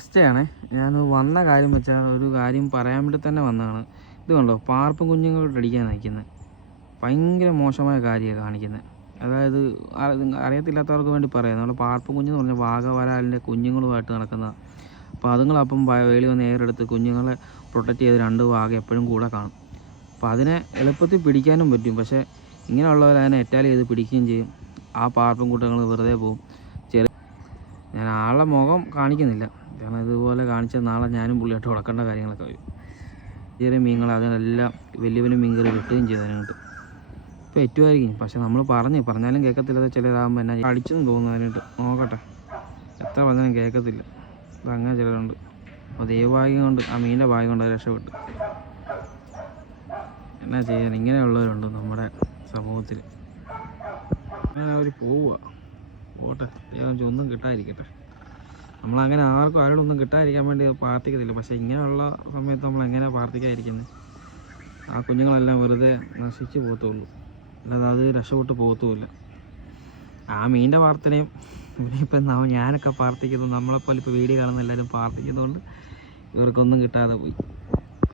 ഫസ്റ്റാണ് ഞാൻ വന്ന കാര്യം വെച്ചാൽ ഒരു കാര്യം പറയാൻ വേണ്ടി തന്നെ വന്നതാണ്. ഇത് കണ്ടോ, പാർപ്പും കുഞ്ഞുങ്ങളോട് അടിക്കാൻ നയിക്കുന്നത് ഭയങ്കര മോശമായ കാര്യമാണ് കാണിക്കുന്നത്. അതായത് അറിയത്തില്ലാത്തവർക്ക് വേണ്ടി പറയാം, നമ്മൾ പാർപ്പും കുഞ്ഞെന്ന് പറഞ്ഞാൽ വാഗവരാലിൻ്റെ കുഞ്ഞുങ്ങളുമായിട്ട് നടക്കുന്ന. അപ്പോൾ അതുങ്ങളപ്പം വേളി വന്ന് ഏറെടുത്ത് കുഞ്ഞുങ്ങളെ പ്രൊട്ടക്റ്റ് ചെയ്ത് രണ്ട് വാഗ എപ്പോഴും കൂടെ കാണും. അപ്പോൾ അതിനെ എളുപ്പത്തിൽ പിടിക്കാനും പറ്റും. പക്ഷേ ഇങ്ങനെയുള്ളവർ അതിനെ എറ്റാൽ ചെയ്ത് പിടിക്കുകയും ചെയ്യും. ആ പാർപ്പും കൂട്ടങ്ങൾ വെറുതെ പോകും. ഞാൻ ആളുടെ മുഖം കാണിക്കുന്നില്ല, കാരണം ഇതുപോലെ കാണിച്ചാൽ നാളെ ഞാനും പുള്ളിയായിട്ട് ഉടക്കേണ്ട കാര്യങ്ങളൊക്കെ വരും. ചെറിയ മീനുകൾ അതിനെല്ലാം വലിയ വലിയ മീൻ കറി കിട്ടുകയും ചെയ്തു അതിനായിട്ട്. ഇപ്പോൾ ഏറ്റുമായിരിക്കും, പക്ഷെ നമ്മൾ പറഞ്ഞാലും കേൾക്കത്തില്ലാതെ ചിലരാകുമ്പോൾ എന്നാ അടിച്ചെന്ന് തോന്നുന്നു. അതിനായിട്ട് നോക്കട്ടെ, എത്ര പറഞ്ഞാലും കേൾക്കത്തില്ല. അതങ്ങനെ ചിലരുണ്ട്. അപ്പോൾ ദൈവഭാഗ്യം കൊണ്ട്, ആ മീനിൻ്റെ ഭാഗ്യം കൊണ്ട് അത് രക്ഷപ്പെട്ടു. എന്നാ ചെയ്യാൻ, ഇങ്ങനെയുള്ളവരുണ്ട് നമ്മുടെ സമൂഹത്തിൽ. അങ്ങനെ അവർ പോട്ടെ, ദൈവം ഒന്നും കിട്ടാതിരിക്കട്ടെ. നമ്മളങ്ങനെ ആരോടൊന്നും കിട്ടാതിരിക്കാൻ വേണ്ടി പ്രാർത്ഥിക്കത്തില്ല. പക്ഷേ ഇങ്ങനെയുള്ള സമയത്ത് നമ്മൾ എങ്ങനെയാണ് പ്രാർത്ഥിക്കാതിരിക്കുന്നത്? ആ കുഞ്ഞുങ്ങളെല്ലാം വെറുതെ നശിച്ച് പോകത്തുള്ളൂ, അല്ലാതെ അത് രക്ഷപ്പെട്ട് പോകത്തുമില്ല. ആ മീനിൻ്റെ പ്രാർത്ഥനയും ഇനിയിപ്പം ഞാനൊക്കെ പ്രാർത്ഥിക്കുന്നത്, നമ്മളെപ്പോലെ ഇപ്പോൾ വീഡിയോ കാണുന്ന എല്ലാവരും പ്രാർത്ഥിക്കുന്നതുകൊണ്ട് ഇവർക്കൊന്നും കിട്ടാതെ പോയി.